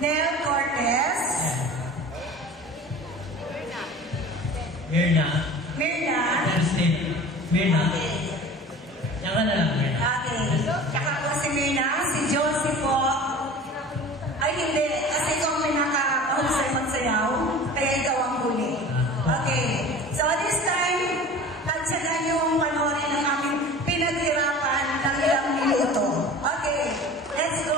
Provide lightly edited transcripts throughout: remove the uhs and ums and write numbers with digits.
Nel Cortez. Mirna. Mirna. Mirna. Okay. Yan ka na lang, Mirna. Okay. Tsaka po si Mirna, si Josie po. Ay, hindi. Kasi ikaw ang pinaka-mahusay magsayaw. Kaya ikaw ang huli. Okay. So this time, tagsagan yung panoorin ng aming pinaghirapan ng ilang minuto. Okay. Let's go.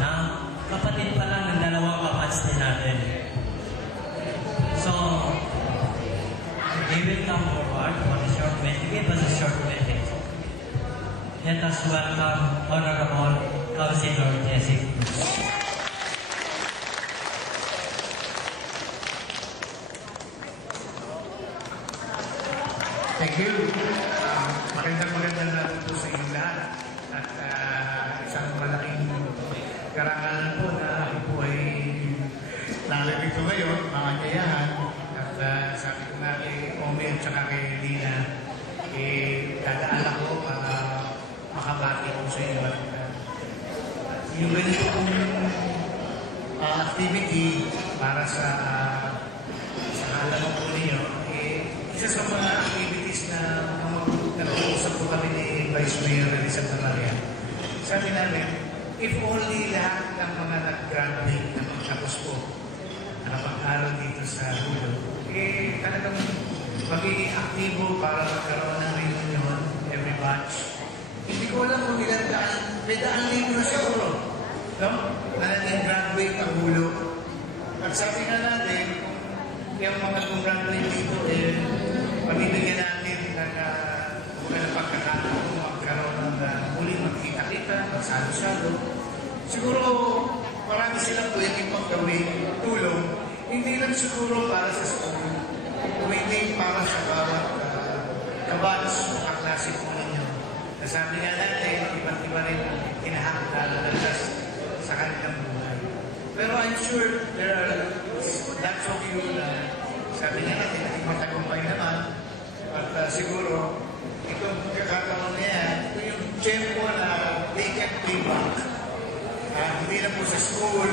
na kapatid pa lang ng dalawang kapats din natin. So, they will come forward for a short message. Give us a short message. Let us welcome Honorable Councilor Jessica. Thank you. Magandang natin po sa inyo lahat. At isang malaking karangalan po na ako po ay nalagito ngayon, mga kayahan. At sabi ko nga kay Omer at saka kay Lina, dadaan ako para makabati ko sa inyo. Yung ganito pong activity para sa halaman po ninyo, isa sa mga activities na nag-uusap po kami ni Vice Mayor Elisa Talaria. Sabi namin, if only lahat ng mga nag-graduate na magtapos po, nakapag-aral dito sa Hulo, talagang magiging aktibo para magkaroon ng reunion every batch. Hindi ko alam kung ilan daan, may daan libo na siguro, no? Na nag-graduate ang Hulo. At sabi nga natin, yung mga graduate dito, pamibigyan natin ng pagkakataon magkaroon ng muling magkita-kita, magsalo-salo. Siguro marami silang pwedeng paggawin, tulong, hindi lang siguro para sa school, kundi para sa bawat kabats o kaklase po ninyo. Nasabi nga natin, iba't-iba rin ang kinahanglan sa kanilang buhay. Pero I'm sure there are lots of you na sabi nga natin, matagumpay naman. At siguro, itong pagkakataon na yan, ito yung tempo na they can pay back. Hindi lang po sa school,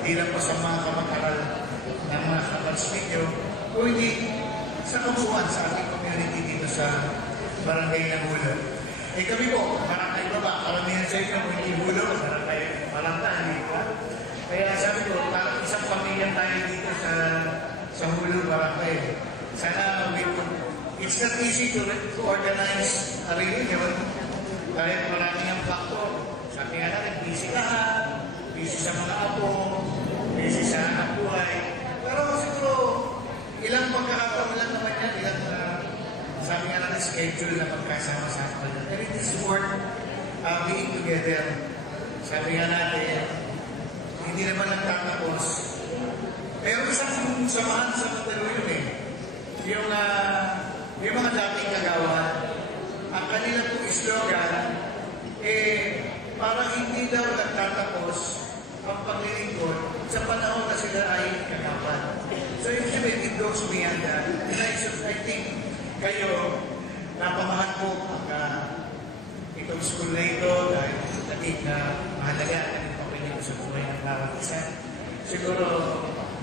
hindi lang po sa mga kamag-aral ng mga kabats ninyo, kundi sa kabuuan sa ating community dito sa Barangay ng Hulo. Kami po, parang kayo ba, karamihan sa inyo, hindi Hulo, parang tayo dito. Kaya sabi ko, parang isang pamilya tayo dito sa Hulo, Barangay. Sana it's not easy to organize a reunion dahil marami ang factor. Sabi nga natin, busy lahat, busy sa mga apo, busy sa anak buhay. Pero siguro, ilang pagkakataon lang naman yan, ilang sabi nga natin, schedule na pagkasama-sama. And it is worth being together. Sabi nga natin, hindi naman nagtatapos. Pero isang samahan sa Matalo yun yung mga dating kagawan, ang kanilang pong slogan, parang hindi daw nagtatapos ang paglilingkod sa panahon na sila ay kagawan. So ibig sabihin, it goes beyond that. And I think kayo, napamahal po itong school na ito dahil natin na mahalaga at ipapilin sa buhay ng bawat isa. Siguro,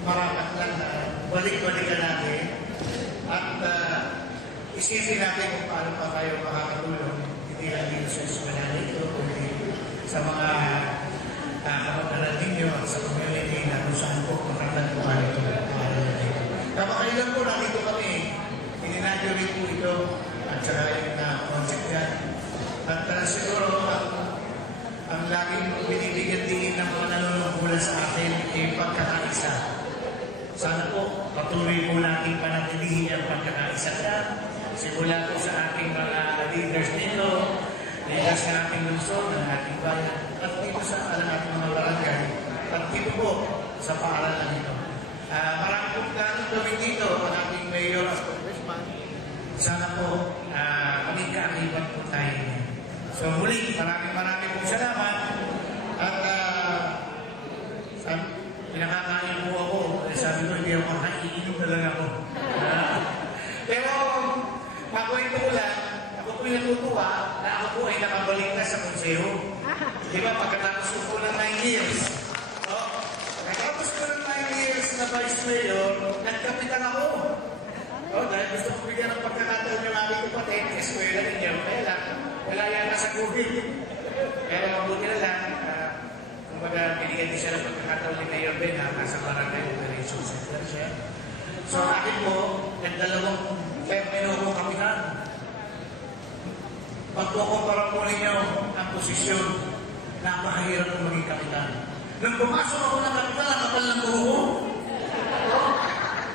marapat lang na balik-balikan natin at isipin natin kung paano pa tayo makakatulong hindi lang dito sa eskwela nito kundi sa mga kamag-aral ninyo at sa community na kung saan po makakatulong po paano ito. Kapakailan po nakito kami, ininagawin po ito at saka yung concept yan. At siguro ang laging binibigyan din ng mga nanonood sa atin ay pagkakaisa. Sana po, patuloy po natin panatilihin ang pagkakaisa na. Simula po sa ating mga leaders nito, leaders ng ating lungsod, ng ating bayan, at dito sa ating mga barangay, at dito po sa paaralan nito. Marami po planong gawin dito ang ating mayor at congressman. Sana po, kaming-kaakibat po tayo. So muli, maraming pong salamat. At pinakakain po ako. Sabi ko, hindi ako makain, iinom na lang ako. Pero, makwento ko lang, ako po yung natutuwa na ako po ay nakabalik na sa museo. Di ba, pagkatapos ko po ng 9 years. Pagkatapos ko ng 9 years na Vice Mayor, nagkapitan ako. Dahil gusto ko bigyan ng pagkakataon yung aming kapatid, eskwela ninyo. Kaya lang, wala yata sa COVID. Pero mabuti na lang, kumbaga, binigyan din siya ng pagkakataon ni Mayor Ben, nasa Barangay Operations Center siya. So, akin po, nagdalawang termino ko kapitan. Pagkukumpara po ninyo ang posisyon napakahirap kong maging kapitan. Nung pumasok ako ng kapitan, ang kapal ng buho.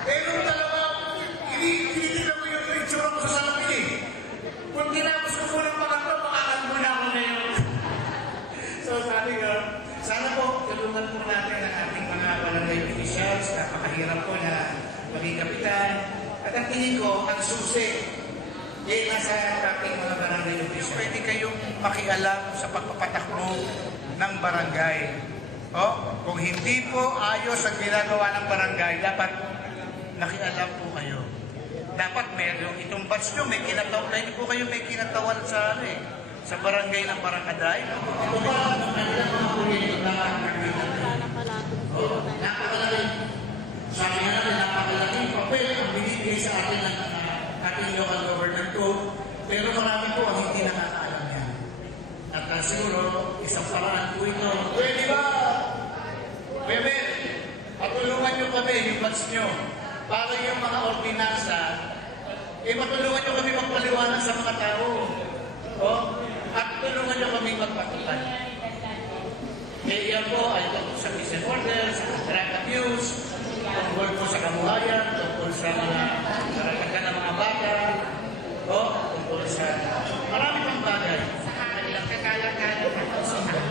Eh, nung dalawa, tinitignan ko yung itsura ko sa salamin eh. Kung tinapos ko po ng pangatlo, makakalbo na ako ngayon. So sabi ko, sana po, tulungan po natin ang ating mga barangay officials. Napakahirap po na maging kapitan. At ang tingin ko, ang susi, nasa ating mga barangay officials. Pwede kayong makialam sa pagpapatakbo ng barangay. Kung hindi po ayos ang ginagawa ng barangay, dapat nakialam po kayo. Dapat meron itong batch nyo, may kinatawal, hindi po kayo may kinatawal sa sa barangay ng Barangkaday. Ito pa ang kanilang mga proyekto na napakalaki. Sabi nga natin, napakalaki papel ang binibigay sa atin ng ating local government to, pero marami po ang hindi nakakaalam yan. At siguro, isang paraan po ito. Pwede ba? Pwede. Patulungan nyo kami, yung batch nyo, para yung mga ordinansa, matulungan nyo kami magpaliwanag sa mga tao. At tulungan nyo kami magpatulan. Yan po ay tungkol sa peace and order, sa drug abuse, tungkol po sa kabuhayan, tungkol sa mga karagdagan ng mga bata, tungkol sa marami pang bagay. Sa kanilang kagalagan at usahan.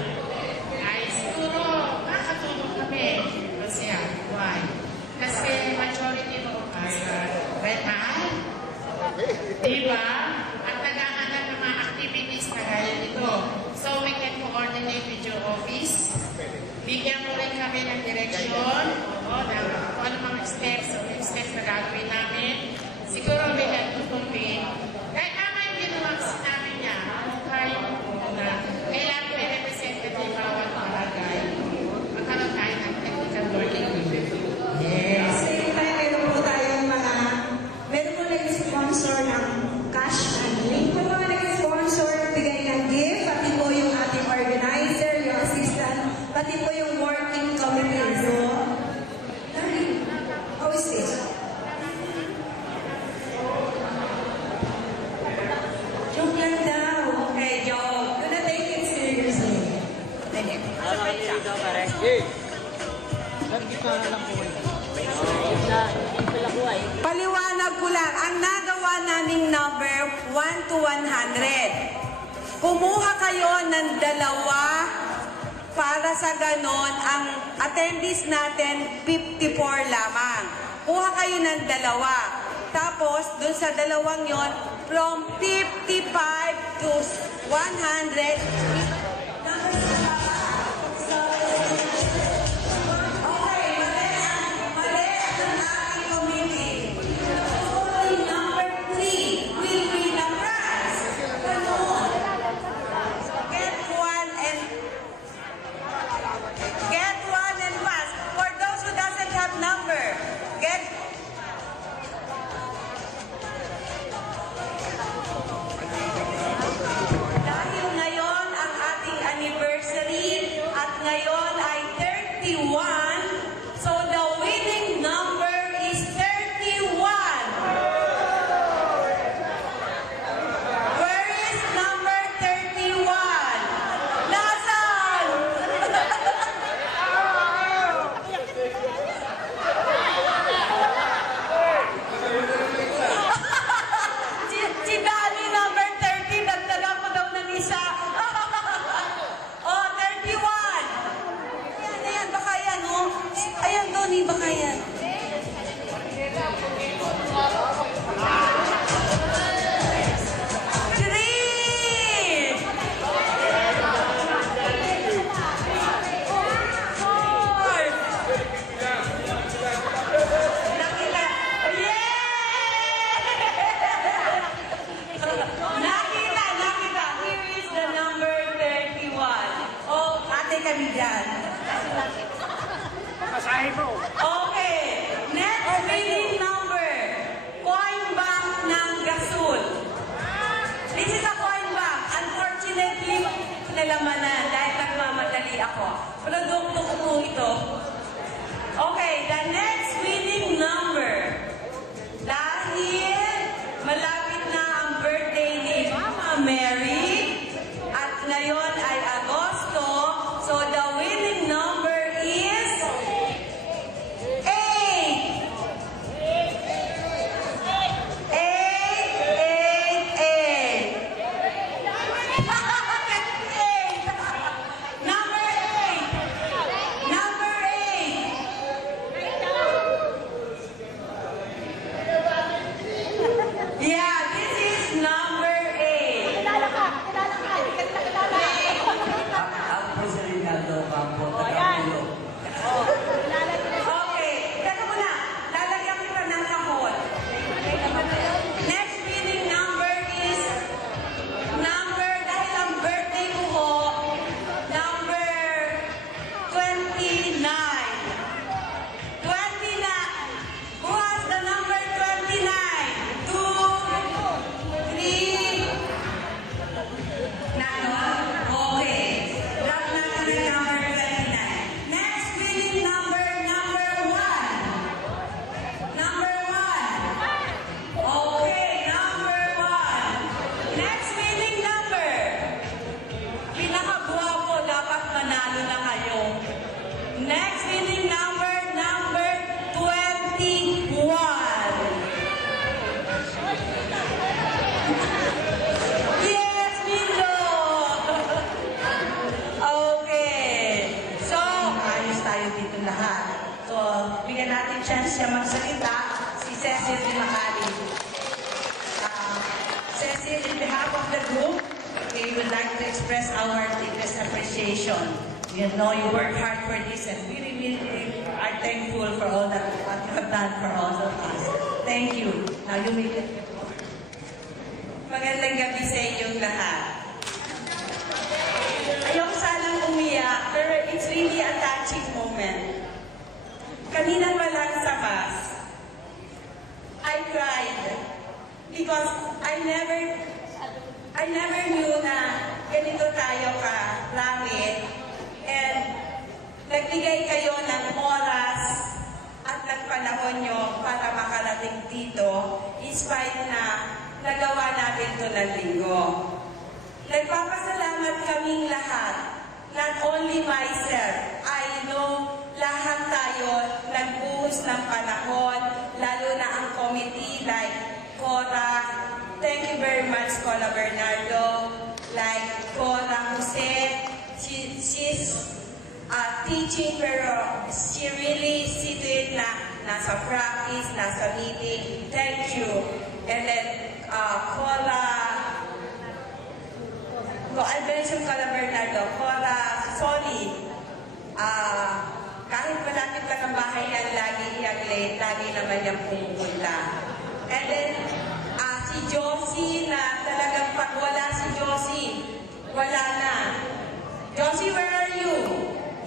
Ay siguro makatulong kami. Kasi why? Kasi majority mo ay red eye. Diba? At naghahanap ng mga activities na gaya nito. So we can coordinate with your office. Bigyan mo rin kami ng direksyon. Kung ano mga steps na gagawin namin. Siguro we have to convene. Kahit naman yung ginawa namin niya, kailangan may representative bawat barangay. Magkaroon tayo ng technical working group. Yes. Kasi meron po tayong meron po nag-sponsor ng cash money. Kung mga nag-sponsor, bigay ng gift, pati po yung ating organizer, yung assistant, pati po yung working committee. So, how is this? Joke lang daw. Okay, joke. Do not take it seriously. Paliwanag ko lang, ang nagawa naming number 1 to 100. Kumuha kayo ng dalawa para sa ganon, ang attendees natin 54 lamang. Kuha kayo ng dalawa. Tapos, dun sa dalawang yon, from 55 to 100, okay, next winning number, coin bank ng Gasol. This is a coin bank. Unfortunately, nalamanan dahil nagmamadali ako. Produkto ko po ito. Okay, the next winning number, dahil malapit na ang birthday ni Mama Mary, at ngayon ay Agosto tayo. Next winning number 21. Yes, Mindo! Okay. So, ayos tayo dito lahat. So, bigyan natin chance siya magsalita, si Cecil Di Macali. Cecil, in behalf of the group, we would like to express our deepest appreciation. You know you work hard for this and we really are thankful for all that what you have done for all of us. Thank you. Now you may get the floor. Magandang gabi sa inyong lahat. Ayoko sanang umiyak, pero it's really a touching moment. Kanina pa lang sa bus, I cried because I never knew na ganito tayo ka-rami and nagbigay kayo ng oras at ng panahon nyo para makarating dito in spite na nagawa natin ito ng linggo. Nagpapasalamat kaming lahat, not only myself, I know lahat tayo nagbuhos ng panahon, lalo na ang committee like Cora. Thank you very much, Cora Bernardo. Like Cora Jose, she's teaching pero she really see to it na nasa practice, nasa meeting. Thank you. And then Cora, I mentioned Cora Bernardo. Cora, sorry. Kahit malapit lang ang bahay yan, lagi iyang late, lagi naman niyang pumupunta. And then, si Josie na talagang pag wala si Josie, wala na. Josie, where are you?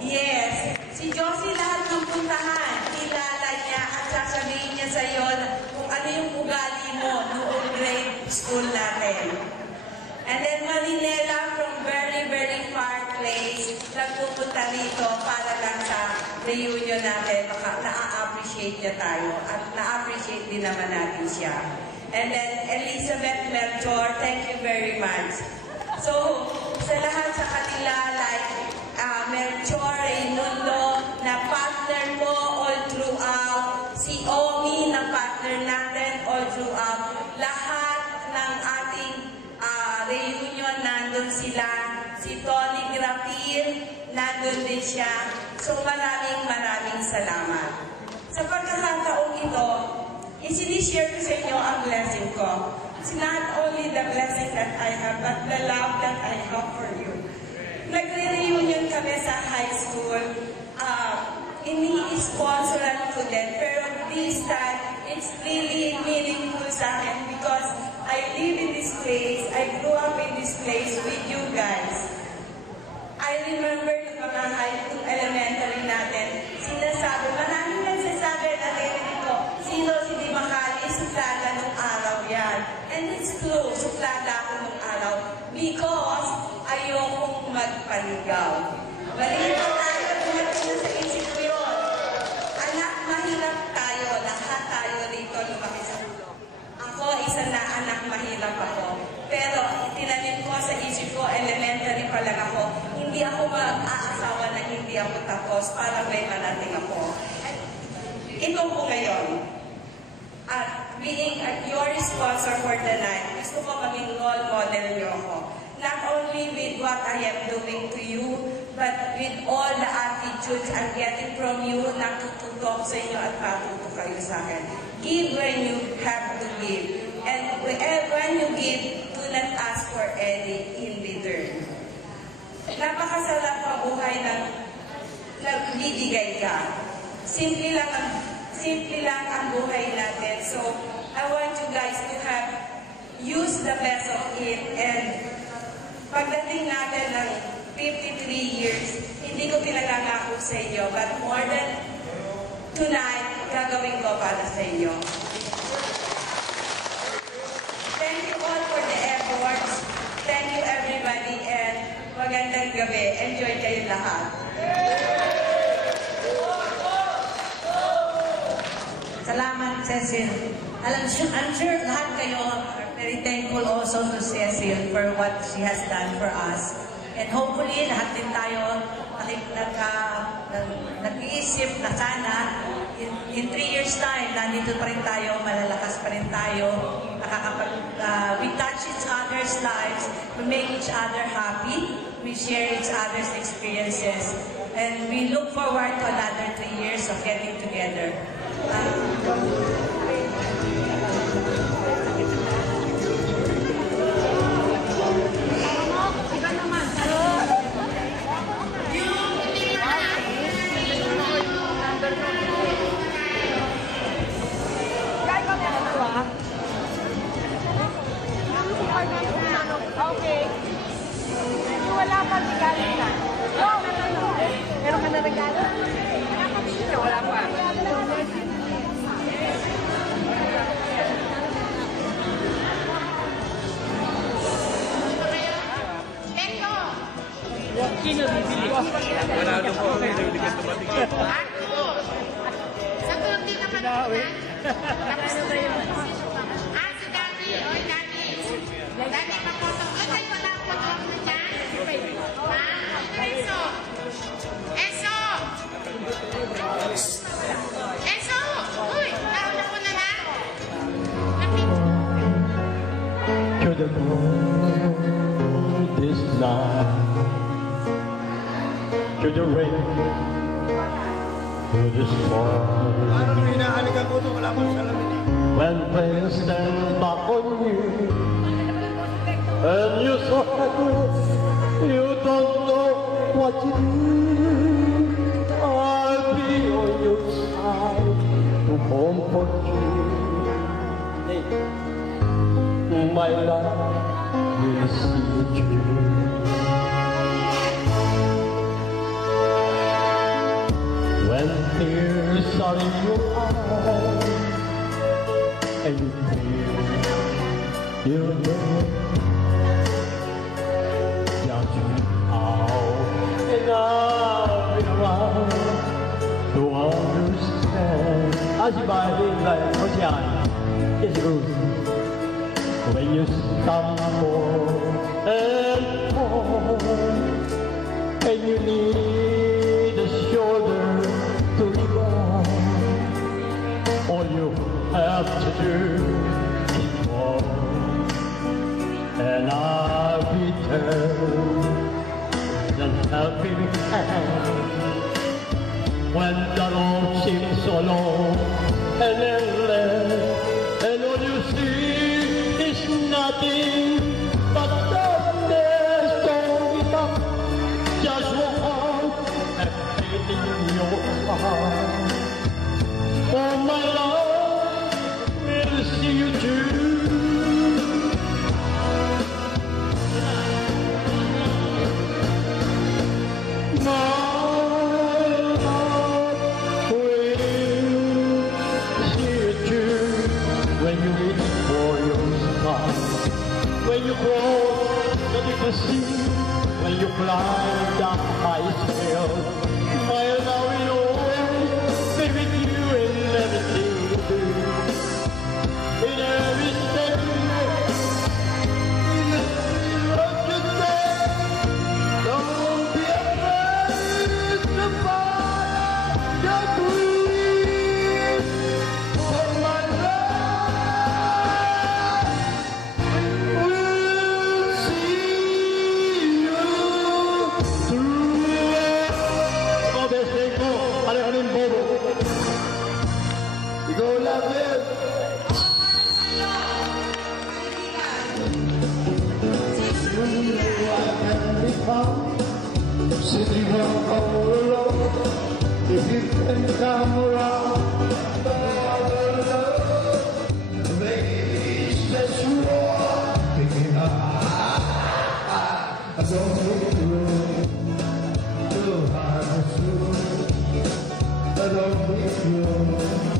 Yes. Si Josie lahat ng puntahan, kilala niya at sasabihin niya sa iyo kung ano yung ugali mo noong grade school natin. And then Marinela from very, very far place, nagpupunta rito para lang sa reunion natin. Na-appreciate niya tayo at na-appreciate din naman natin siya. And then Elizabeth Melchor, thank you very much. So, sa lahat sa kanila, like Melchor, Reynondo, na partner ko all throughout, si Omi, na partner natin all throughout, lahat ng ating reunion, nandun sila. Si Tony Grapil, nandun din siya. So maraming salamat. Sa pagkakataong ito, isinishare ko sa inyo ang blessing ko. It's not only the blessing that I have, but the love that I have for you. Nagre-reunion kami sa high school. Ini-sponsoran ko din. Pero this time, it's really meaningful sa akin because I live in this place, I grew up in this place with you guys. I remember yung mga high school elementary natin, sinasabi, maraming nagsasabi na dito, sino si Di Macali, suplada nung araw yan. And it's true, suplada ako nung araw because ayokong magpaligaw. Balito tayo, dumating na sa isip ko yun. Anak, mahirap tayo, lahat tayo rito lumaki sa ulo. Ako, isa na anak, mahirap ako. Pero tinanim ko sa isip ko, elementary pa lang ako, hindi ako mag-aasawa na hindi ako tapos para may marating ako. At ito po ngayon, at being your sponsor for the night, gusto ko maging role model niyo ako. Not only with what I am doing to you, but with all the attitudes I'm getting from you, natututok sa inyo at patuto kayo sa akin. Give when you have to give. And when you give, do not ask for any in return. Napakasarap ang buhay ng nagbibigay ka. Simple lang ang buhay natin. So, I want you guys to have use the best of it. And pagdating natin ng 53 years, hindi ko pinagangako sa inyo, but more than tonight, gagawin ko para sa inyo. Thank you all for the efforts. Thank you everybody and magandang gabi. Enjoy kayo lahat. Salamat, Cecil. I'm sure lahat kayo are very thankful also to Cecil for what she has done for us. And hopefully, lahat din tayo nag-iisip na sana in 3 years time, nandito pa rin tayo, malalakas pa rin tayo, we touch each other's lives, we make each other happy, we share each other's experiences, and we look forward to another 3 years of getting together. Okay. Wala pa regalo ka. Meron ka na regalo? Wala pa. Beto! Sino bibili? Wala doon po. Hindi ka tumating. Arthur! Sa to, hindi naman yan. Tapos na yun. Si Daddy. Oy, Daddy. Daddy, mapoto. Oy, kayo wala po doon na dyan. Ha? Eso! Eso! Eso! Uy, nauna ko na lang. To the moon this night, to the rain, to the storm. Parang hinahalikan ko ito, wala pang salamin eh. When things stand back on you, and you're so helpless, you don't know what to do. I'll be on your side to comfort you. My love will see you. When tears are in your eyes and you feel you're there, just reach out and I'll be around to understand. As you buy it, like, what's your eye? It's good. When you stumble and fall, and you need a shoulder to lean on, all you have to do is fall, and I'll be there, and helping hand. When the road seems so long and endless, and all you see nothing but darkness. Don't give up, just walk on and faith in your heart. For my love will see you through. My love will see you through when you reach for your star. When you cross the deep sea, when you climb the highest hill, my love will always be with you in everything you do. In every step you make, in every road you take, don't be afraid to follow your dreams. For my sitting all alone, if you can come around, baby, let's roll, picking up. I don't look through, too hard to I don't look through.